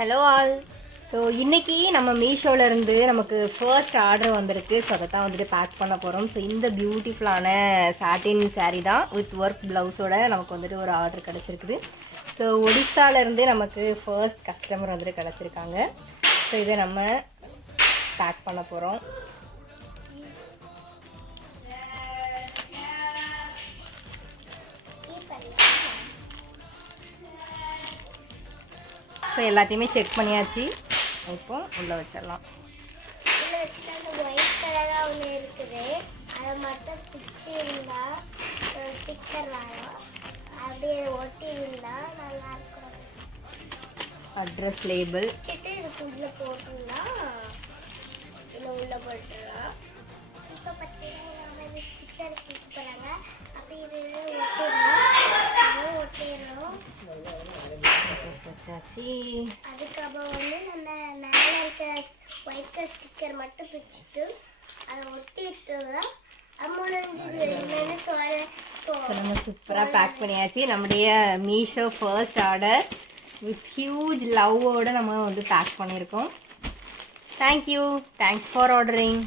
Hello all. So இன்றைக்கி நம்ம மீஷோவிலேருந்து நமக்கு ஃபர்ஸ்ட் ஆர்டர் வந்திருக்கு. ஸோ அதை தான் வந்துட்டு பேக் பண்ண போகிறோம். ஸோ இந்த பியூட்டிஃபுல்லான சாட்டின் சாரீ தான் வித் ஒர்க் ப்ளவுஸோட நமக்கு வந்துட்டு ஒரு ஆர்டர் கிடச்சிருக்குது. ஸோ ஒடிசாலேருந்து நமக்கு ஃபர்ஸ்ட் கஸ்டமர் வந்துட்டு கிடச்சிருக்காங்க. ஸோ இதை நம்ம பேக் பண்ண போகிறோம். ஸோ எல்லாத்தையுமே செக் பண்ணியாச்சு. இப்போ உள்ளே வச்சிடலாம். உள்ளே வச்சுட்டு அந்த ஒயிட் கலராக ஒன்று இருக்குது, அதை மட்டும் பிச்சு இருந்தால் ஸ்டிக்கர் வரும், அப்படியே ஒட்டி இருந்தால் நல்லாயிருக்கும். அட்ரஸ் லேபிள் வச்சுட்டு இதுக்கு உள்ளே போட்டுருந்தா இல்லை உள்ளே போட்டுடலாம். இப்போ பார்த்தீங்கன்னா நம்ம ஸ்டிக்கர் கொடுக்க போகிறாங்க. அப்போ இது ஒட்டிடணும். அதுக்கப்புறம் நம்ம மேலே இருக்க ஒயிட் கலர் ஸ்டிக்கர் மட்டும் பிடிச்சிட்டு அதை ஒட்டிட்டு நம்ம சூப்பராக பேக் பண்ணியாச்சு. நம்முடைய Meesho first order with huge லவ்வோட நம்ம வந்து பேக் பண்ணியிருக்கோம். Thank you, thanks for ordering.